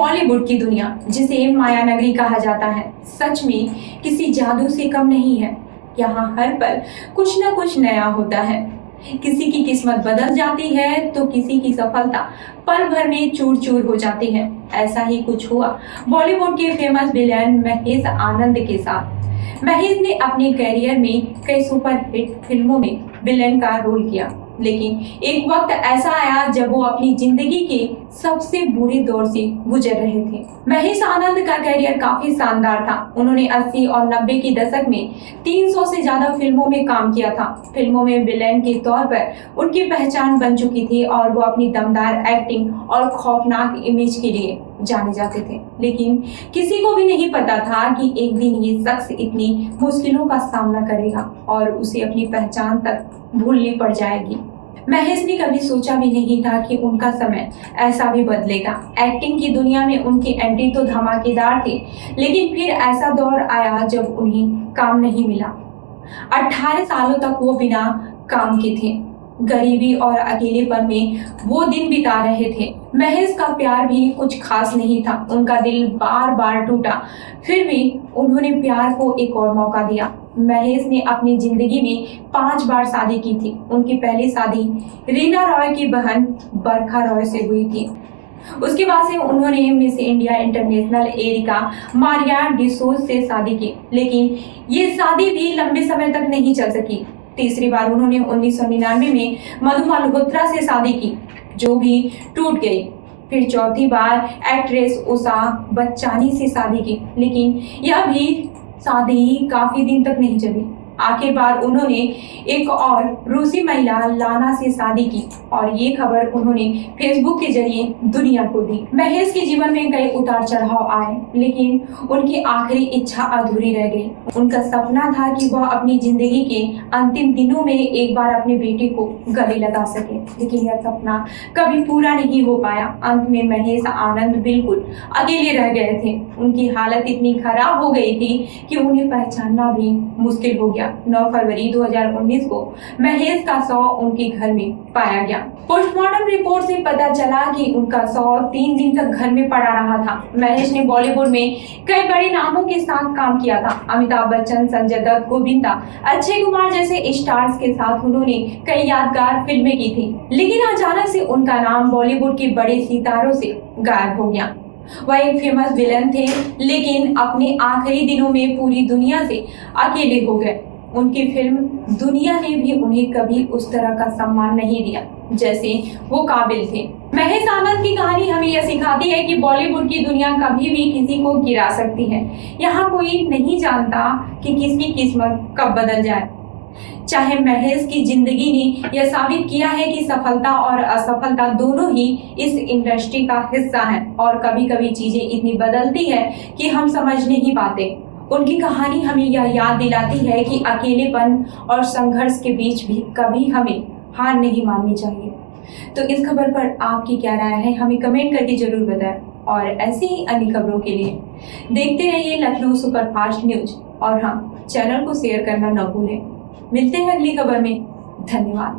बॉलीवुड की दुनिया, जिसे माया नगरी कहा जाता है, सच में किसी जादू से कम नहीं है। यहाँ हर पल कुछ न कुछ नया होता है। किसी की किस्मत बदल जाती है तो किसी की सफलता पल भर में चूर चूर हो जाती है। ऐसा ही कुछ हुआ बॉलीवुड के फेमस विलेन महेश आनंद के साथ। महेश ने अपने करियर में कई सुपरहिट फिल्मों में विलेन का रोल किया, लेकिन एक वक्त ऐसा आया जब वो अपनी जिंदगी के सबसे बुरे दौर से गुजर रहे थे। महेश आनंद का करियर काफी शानदार था। उन्होंने 80 और 90 के दशक में 300 से ज्यादा फिल्मों में काम किया था। फिल्मों में विलेन के तौर पर उनकी पहचान बन चुकी थी और वो अपनी दमदार एक्टिंग और खौफनाक इमेज के लिए जाने जाते थे। लेकिन किसी को भी नहीं पता था कि एक दिन ये शख्स इतनी मुश्किलों का सामना करेगा और उसे अपनी पहचान तक भूलनी पड़ जाएगी। महेश ने कभी सोचा भी नहीं था कि उनका समय ऐसा भी बदलेगा। एक्टिंग की दुनिया में उनकी एंट्री तो धमाकेदार थी, लेकिन फिर ऐसा दौर आया जब उन्हें काम नहीं मिला। 18 सालों तक वो बिना काम के थे। गरीबी और अकेलेपन में वो दिन बिता रहे थे। महेश का प्यार भी कुछ खास नहीं था। उनका दिल बार बार टूटा, फिर भी उन्होंने प्यार को एक और मौका दिया। महेश ने अपनी जिंदगी में 5 बार शादी की थी। उनकी पहली शादी रीना रॉय की बहन बरखा रॉय से हुई थी। उसके बाद से उन्होंने miss India international Erica Maria D'Souza से शादी की, लेकिन ये शादी भी लंबे समय तक नहीं चल सकी। तीसरी बार उन्होंने 1999 में मधु मल्होत्रा से शादी की, जो भी टूट गई। फिर चौथी बार एक्ट्रेस उषा बच्चानी से शादी की, लेकिन यह भी शादी काफी दिन तक नहीं चली। आखिरकार उन्होंने एक और रूसी महिला लाना से शादी की और ये खबर उन्होंने फेसबुक के जरिए दुनिया को दी। महेश के जीवन में कई उतार चढ़ाव आए, लेकिन उनकी आखिरी इच्छा अधूरी रह गई। उनका सपना था कि वह अपनी जिंदगी के अंतिम दिनों में एक बार अपने बेटे को गले लगा सके, लेकिन यह सपना कभी पूरा नहीं हो पाया। अंत में महेश आनंद बिल्कुल अकेले रह गए थे। उनकी हालत इतनी खराब हो गई थी कि उन्हें पहचानना भी मुश्किल हो गया। 9 फरवरी 2019 को महेश का शव उनके घर में पाया गया। पोस्टमार्टम रिपोर्ट से पता चला कि उनका शव 3 दिन तक घर में पड़ा रहा था। महेश ने बॉलीवुड में कई बड़े नामों के साथ काम किया था। अमिताभ बच्चन, संजय दत्त, गोविंदा, अक्षय कुमार जैसे स्टार्स के साथ उन्होंने कई यादगार फिल्में की थी, लेकिन अचानक से उनका नाम बॉलीवुड के बड़े सितारों से गायब हो गया। वह एक फेमस विलन थे, लेकिन अपने आखिरी दिनों में पूरी दुनिया से अकेले हो गए। उनकी फिल्म दुनिया ने भी उन्हें कभी उस तरह का सम्मान नहीं दिया जैसे वो काबिल थे। महेश आनंद की कहानी हमें यह सिखाती है कि बॉलीवुड की दुनिया कभी भी किसी को गिरा सकती है। यहाँ कोई नहीं जानता कि किसकी किस्मत कब बदल जाए। चाहे महेश की जिंदगी ने यह साबित किया है कि सफलता और असफलता दोनों ही इस इंडस्ट्री का हिस्सा है और कभी कभी चीजें इतनी बदलती है कि हम समझ नहीं पाते। उनकी कहानी हमें यह याद दिलाती है कि अकेलेपन और संघर्ष के बीच भी कभी हमें हार नहीं माननी चाहिए। तो इस खबर पर आपकी क्या राय है, हमें कमेंट करके जरूर बताएं और ऐसे ही अन्य खबरों के लिए देखते रहिए लखनऊ सुपरफास्ट न्यूज और हाँ, चैनल को शेयर करना न भूलें। मिलते हैं अगली खबर में। धन्यवाद।